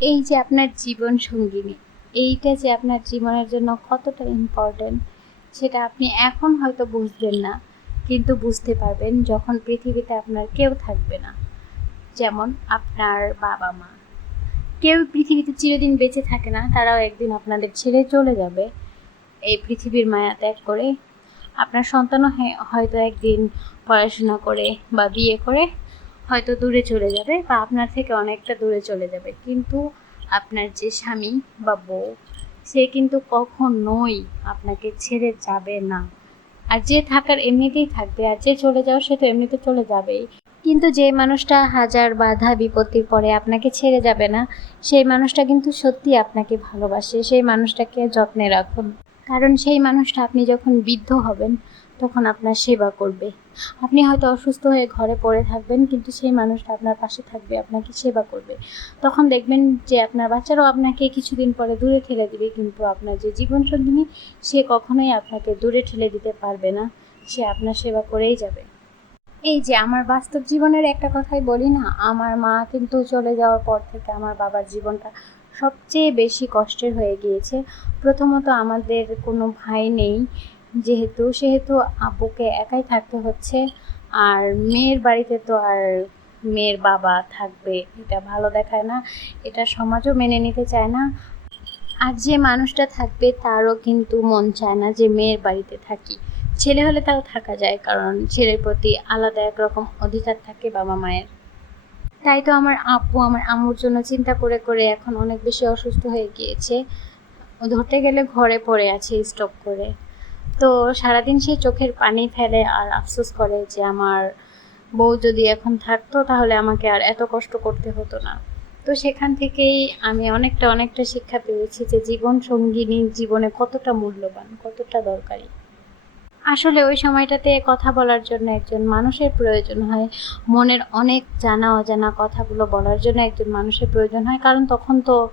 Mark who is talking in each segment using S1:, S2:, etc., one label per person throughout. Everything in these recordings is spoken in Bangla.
S1: এই যে আপনার জীবন সঙ্গিনী, এইটা যে আপনার জীবনের জন্য কতটা ইম্পর্ট্যান্ট সেটা আপনি এখন হয়তো বুঝবেন না, কিন্তু বুঝতে পারবেন যখন পৃথিবীতে আপনার কেউ থাকবে না। যেমন আপনার বাবা মা। কেউ পৃথিবীতে চিরদিন বেঁচে থাকে না, তারাও একদিন আপনাদের ছেড়ে চলে যাবে। এই পৃথিবীর মায়া ত্যাগ করে আপনার সন্তানও হয়তো একদিন পড়াশোনা করে বা বিয়ে করে হয়তো দূরে চলে যাবে বা আপনার থেকে অনেকটা দূরে চলে যাবে। কিন্তু আপনার যে স্বামী বা বউ, সে কিন্তু কখনোই আপনাকে ছেড়ে যাবে না। আর যে থাকার এমনিতেই থাকবে, আর যে চলে যাও সে তো এমনিতে চলে যাবেই। কিন্তু যে মানুষটা হাজার বাধা বিপত্তির পরে আপনাকে ছেড়ে যাবে না, সেই মানুষটা কিন্তু সত্যি আপনাকে ভালোবাসে। সেই মানুষটাকে যত্নে রাখুন। কারণ সেই মানুষটা আপনি যখন বৃদ্ধ হবেন, তখন আপনার সেবা করবে। আপনি হয়তো অসুস্থ হয়ে ঘরে পড়ে থাকবেন, কিন্তু সেই মানুষটা আপনার পাশে থাকবে, আপনাকে সেবা করবে। তখন দেখবেন যে আপনার বাচ্চারাও আপনাকে কিছুদিন পরে দূরে ঠেলে দিবে, কিন্তু আপনার যে জীবন জীবনসঙ্গিনী, সে কখনোই আপনাকে দূরে ঠেলে দিতে পারবে না। সে আপনার সেবা করেই যাবে। এই যে আমার বাস্তব জীবনের একটা কথাই বলি না, আমার মা কিন্তু চলে যাওয়ার পর থেকে আমার বাবার জীবনটা সবচেয়ে বেশি কষ্টের হয়ে গিয়েছে। প্রথমত আমাদের কোনো ভাই নেই, যেহেতু, সেহেতু আব্বুকে একাই থাকতে হচ্ছে। আর মেয়ের বাড়িতে তো আর মেয়ের বাবা থাকবে, এটা ভালো দেখায় না। এটা সমাজও মেনে নিতে চায় না। আর যে মানুষটা থাকবে, তারও কিন্তু মন চায় না যে মেয়ের বাড়িতে থাকি। ছেলে হলে তাও থাকা যায়, কারণ ছেলের প্রতি আলাদা একরকম অধিকার থাকে বাবা মায়ের তাই তো আমার আপু আমার আম্মুর জন্য চিন্তা করে করে এখন অনেক বেশি অসুস্থ হয়ে গিয়েছে। ধরতে গেলে ঘরে পড়ে আছে স্টপ করে। তো সারাদিন সে চোখের পানি ফেলে আর আফসোস করে যে আমার বউ যদি এখন থাকতো তাহলে আমাকে আর এত কষ্ট করতে হতো না। তো সেখান থেকেই আমি অনেকটা অনেকটা শিক্ষা পেয়েছি যে জীবন সঙ্গিনী জীবনে কতটা মূল্যবান, কতটা দরকারি। আসলে ওই সময়টাতে কথা বলার জন্য একজন মানুষের প্রয়োজন হয়। মনের অনেক জানা অজানা কথাগুলো বলার জন্য একজন মানুষের প্রয়োজন হয়। কারণ তখন তো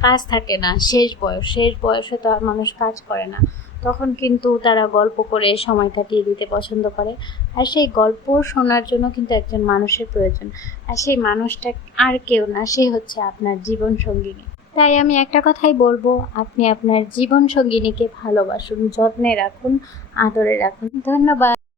S1: কাজ থাকে না, শেষ বয়স। শেষ বয়সে তো আর মানুষ কাজ করে না। তখন কিন্তু তারা গল্প করে সময় কাটিয়ে দিতে পছন্দ করে। আর সেই গল্প শোনার জন্য কিন্তু একজন মানুষের প্রয়োজন। আর সেই মানুষটা আর কেউ না, সে হচ্ছে আপনার জীবন সঙ্গিনী তাই আমি একটা কথাই বলব, আপনি আপনার জীবন সঙ্গিনীকে ভালোবাসুন, যত্নে রাখুন, আদরে রাখুন। ধন্যবাদ।